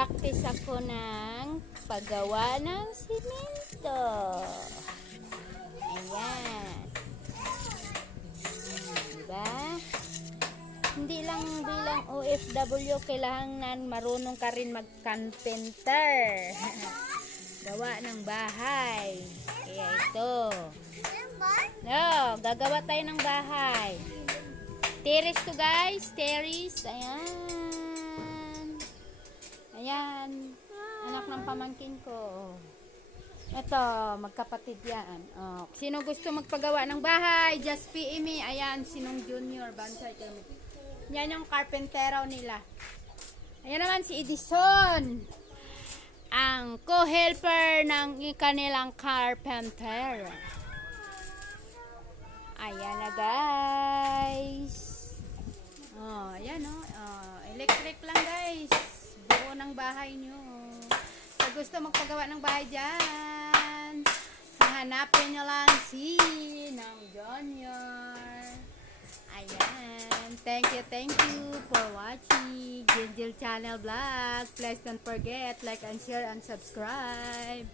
Practice ako ng paggawa ng simento. Ayan. Diba? Hindi lang bilang OFW, kailangan marunong ka rin mag-carpenter. Gawa ng bahay. Kaya ito. No, gagawa tayo ng bahay. Terrace to guys. Terrace. Ayan. Ayan. Anak ng pamangkin ko. Ito, magkapatid yan. Oh, sino gusto magpagawa ng bahay, just PM me. Ayan, sinong junior, bansay kami. Yan yung carpentero nila. Ayan naman si Edison, ang co-helper ng kanilang carpenter. Ayan na guys. Oh, ayan oh. Electric lang guys. Buo ng bahay nyo. Sa gusto magpagawa ng bahay dyan, hanapin nyo lang si ng Junior. Ayan. Thank you for watching Jinjil Channel Vlog. Please don't forget, like and share and subscribe.